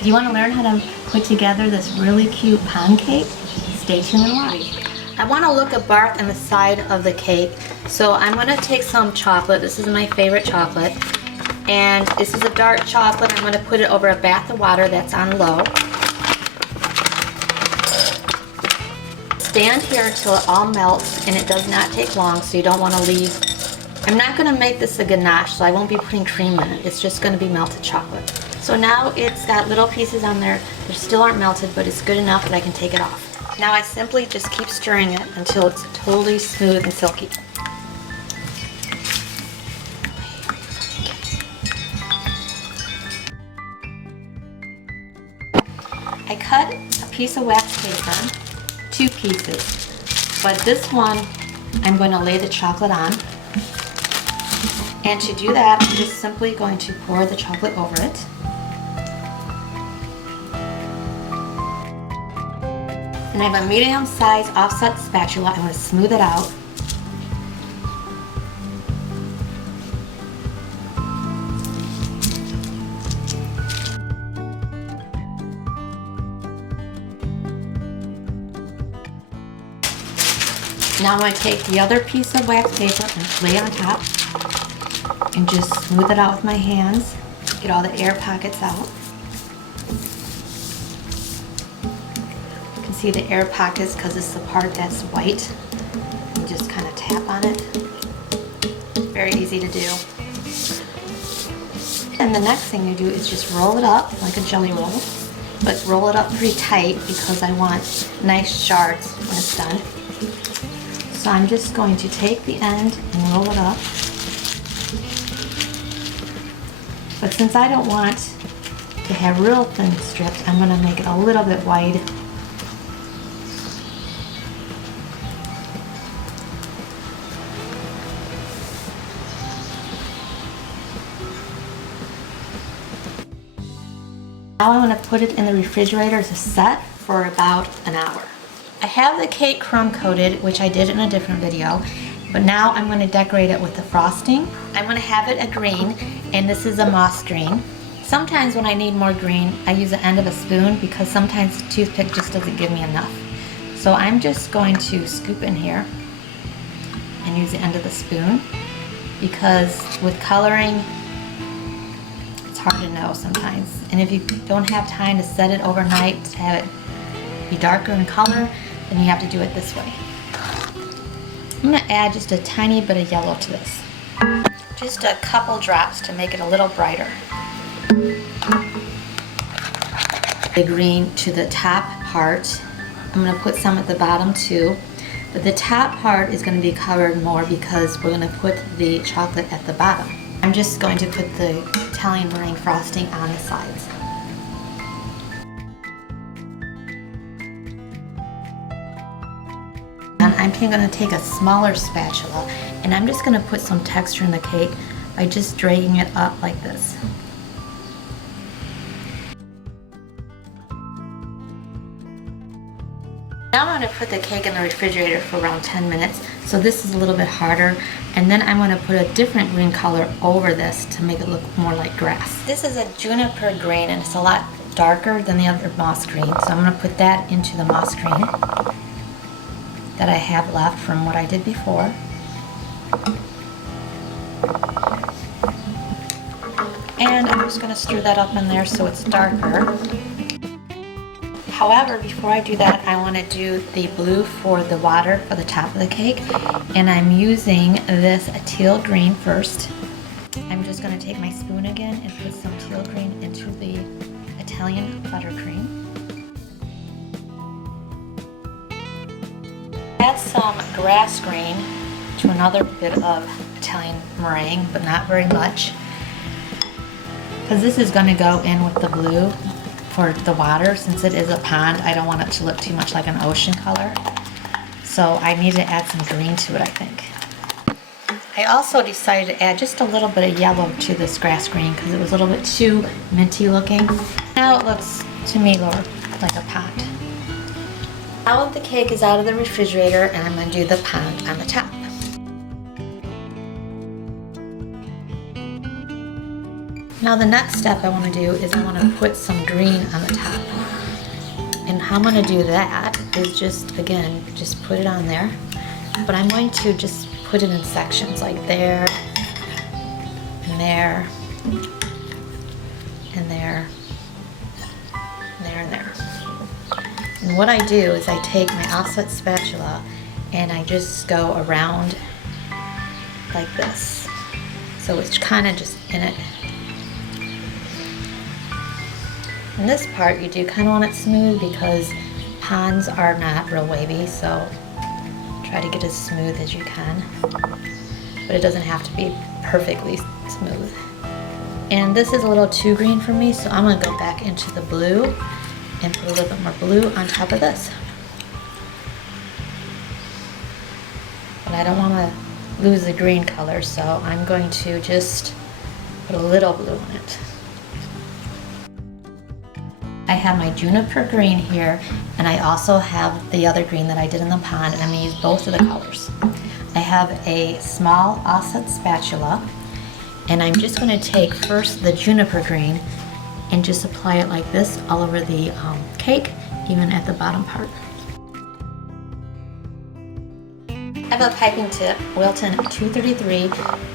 If you want to learn how to put together this really cute pound cake, stay tuned and watch. I want to look at bark on the side of the cake, so I'm going to take some chocolate. This is my favorite chocolate, and this is a dark chocolate. I'm going to put it over a bath of water that's on low. Stand here until it all melts, and it does not take long, so you don't want to leave. I'm not going to make this a ganache, so I won't be putting cream in it. It's just going to be melted chocolate. So now it's got little pieces on there that still aren't melted, but it's good enough that I can take it off. Now I simply just keep stirring it until it's totally smooth and silky. I cut a piece of wax paper, 2 pieces, but this one I'm going to lay the chocolate on. And to do that, I'm just simply going to pour the chocolate over it. And I have a medium-sized offset spatula. I'm going to smooth it out. Now I'm going to take the other piece of wax paper and lay it on top and just smooth it out with my hands. Get all the air pockets out. See the air pockets because it's the part that's white. You just kind of tap on it. Very easy to do. And the next thing you do is just roll it up like a jelly roll, but roll it up pretty tight because I want nice shards when it's done. So I'm just going to take the end and roll it up. But since I don't want to have real thin strips, I'm going to make it a little bit wide. Now I'm going to put it in the refrigerator to set for about an hour. I have the cake crumb coated, which I did in a different video, but now I'm going to decorate it with the frosting. I'm going to have it a green, and this is a moss green. Sometimes when I need more green, I use the end of a spoon because sometimes the toothpick just doesn't give me enough. So I'm just going to scoop in here and use the end of the spoon because with coloring, hard to know sometimes, and if you don't have time to set it overnight to have it be darker in color, then you have to do it this way. I'm going to add just a tiny bit of yellow to this, just a couple drops to make it a little brighter. The green to the top part. I'm going to put some at the bottom too, but the top part is going to be covered more because we're going to put the chocolate at the bottom. I'm just going to put the Italian meringue frosting on the sides. And I'm going to take a smaller spatula and I'm just going to put some texture in the cake by just dragging it up like this. Now I'm going to put the cake in the refrigerator for around 10 minutes, so this is a little bit harder, and then I'm going to put a different green color over this to make it look more like grass. This is a juniper green and it's a lot darker than the other moss green, so I'm going to put that into the moss green that I have left from what I did before. And I'm just going to stir that up in there so it's darker. However, before I do that, I want to do the blue for the water for the top of the cake, and I'm using this teal green first. I'm just going to take my spoon again and put some teal green into the Italian buttercream. Add some grass green to another bit of Italian meringue, but not very much, because this is going to go in with the blue for the water. Since it is a pond, I don't want it to look too much like an ocean color. So I need to add some green to it, I think. I also decided to add just a little bit of yellow to this grass green because it was a little bit too minty looking. Now it looks to me like a pond. Now that the cake is out of the refrigerator, and I'm going to do the pond on the top. Now the next step I want to do is I want to put some green on the top. And how I'm going to do that is just, again, just put it on there. But I'm going to just put it in sections, like there, and there, and there, and there, and there. And what I do is I take my offset spatula and I just go around like this. So it's kind of just in it. And this part you do kind of want it smooth because ponds are not real wavy, so try to get as smooth as you can. But it doesn't have to be perfectly smooth. And this is a little too green for me, so I'm going to go back into the blue and put a little bit more blue on top of this. But I don't want to lose the green color, so I'm going to just put a little blue in it. I have my juniper green here, and I also have the other green that I did in the pond, and I'm going to use both of the colors. I have a small offset spatula, and I'm just going to take first the juniper green and just apply it like this all over the cake, even at the bottom part. I have a piping tip, Wilton 233.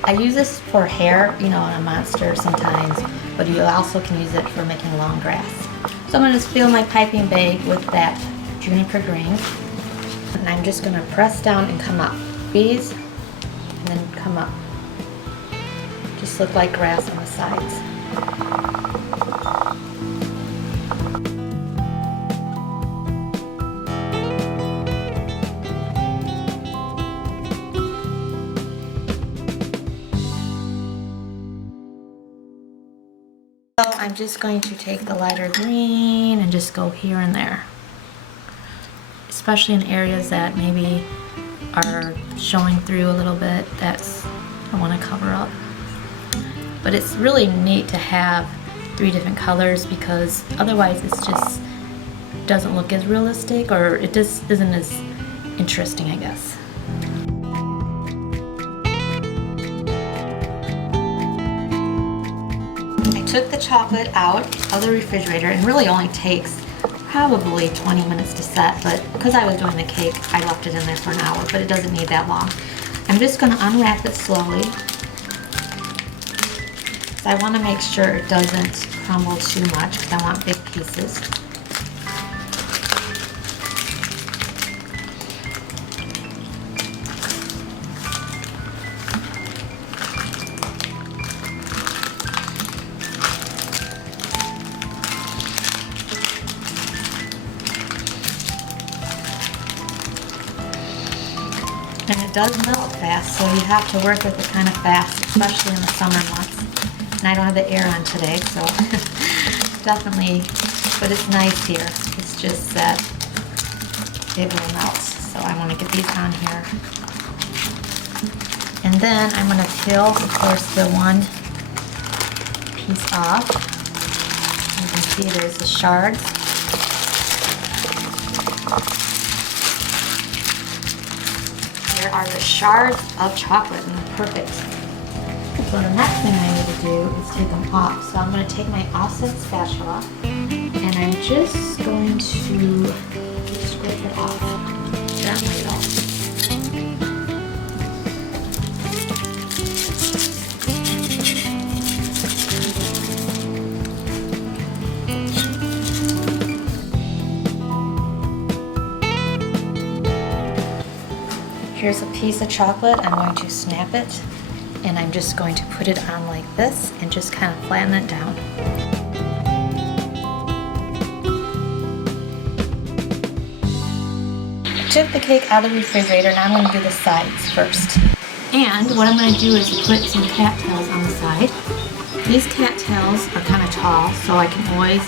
I use this for hair, you know, on a monster sometimes, but you also can use it for making long grass. So I'm going to just fill my piping bag with that juniper green, and I'm just going to press down and come up. Squeeze, and then come up. Just look like grass on the sides. So I'm just going to take the lighter green and just go here and there, especially in areas that maybe are showing through a little bit. That's I want to cover up. But it's really neat to have 3 different colors because otherwise it's just doesn't look as realistic, or it just isn't as interesting, I guess. I took the chocolate out of the refrigerator, and really only takes probably 20 minutes to set, but because I was doing the cake, I left it in there for an hour, but it doesn't need that long. I'm just going to unwrap it slowly. So I want to make sure it doesn't crumble too much because I want big pieces. And it does melt fast, so you have to work with it kind of fast, especially in the summer months. And I don't have the air on today, so definitely, but it's nice here. It's just that it will melt. So I want to get these on here. And then I'm going to peel, of course, the one piece off. You can see there's the shards. There are the shards of chocolate, and they're perfect. So the next thing I need to do is take them off. So I'm going to take my offset spatula, and I'm just going to scrape it off gently though. Here's a piece of chocolate. I'm going to snap it, and I'm just going to put it on like this and just kind of flatten it down. I took the cake out of the refrigerator, now I'm going to do the sides first. And what I'm going to do is put some cattails on the side. These cattails are kind of tall, so I can always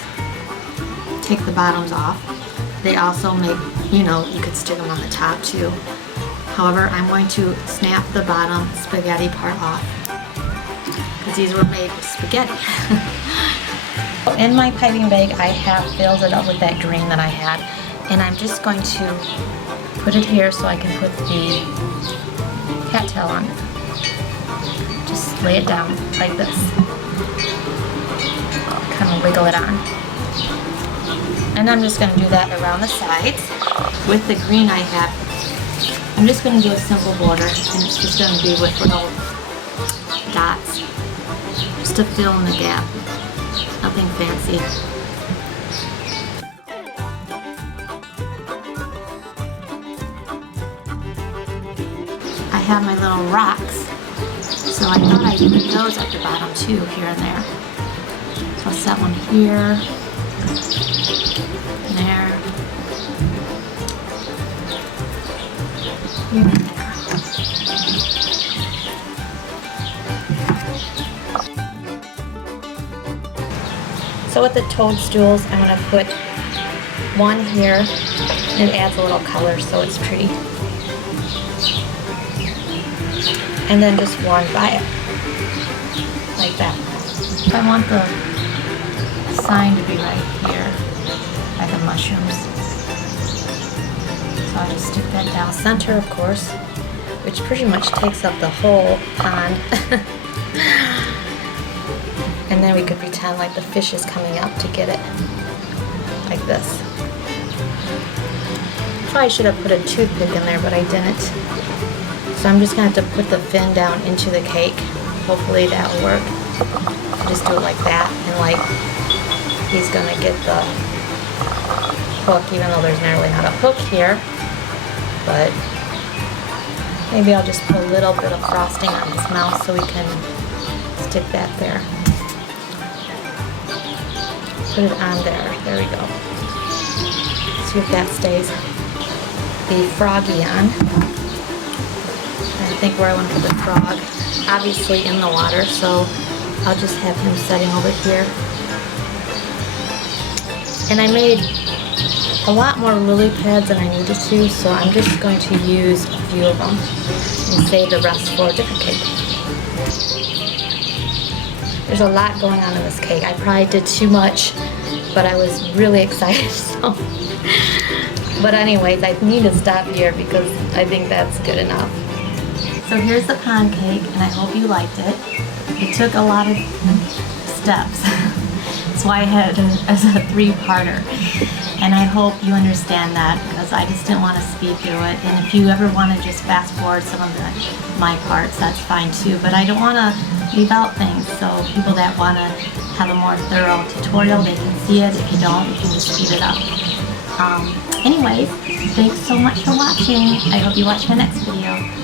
take the bottoms off. They also make, you know, you could stick them on the top too. However, I'm going to snap the bottom spaghetti part off because these were made with spaghetti. In my piping bag, I have filled it up with that green that I had, and I'm just going to put it here so I can put the cattail on it. Just lay it down like this. wiggle it on. And I'm just going to do that around the sides. With the green I have, I'm just going to do a simple border, and it's just going to be with little dots, just to fill in the gap. Nothing fancy. I have my little rocks, so I thought I'd put those at the bottom too, here and there. So I'll set one here, there, here and there. So with the toadstools, I'm going to put one here. It adds a little color so it's pretty. And then just one by it, like that. I want the sign to be right here by the mushrooms. So I just stick that down center, of course, which pretty much takes up the whole pond. And then we could pretend like the fish is coming up to get it, like this. Probably should have put a toothpick in there, but I didn't. So I'm just going to have to put the fin down into the cake. Hopefully that will work. Just do it like that, and like he's going to get the hook, even though there's not really not a hook here. But maybe I'll just put a little bit of frosting on his mouth so we can stick that there. Put it on there. There we go. See if that stays. The froggy on. I think where I want to put the frog, obviously in the water, so I'll just have him setting over here. And I made a lot more lily pads than I needed to, so I'm just going to use a few of them and save the rest for a different cake. There's a lot going on in this cake. I probably did too much, but I was really excited. So. But anyways, I need to stop here because I think that's good enough. So here's the pond cake, and I hope you liked it. It took a lot of steps. That's why I had it as a three-parter. And I hope you understand that, because I just didn't want to speed through it. And if you ever want to just fast forward some of my parts, that's fine too. But I don't want to leave out things, so people that want to have a more thorough tutorial, they can see it. If you don't, you can just speed it up. Anyways, thanks so much for watching. I hope you watch my next video.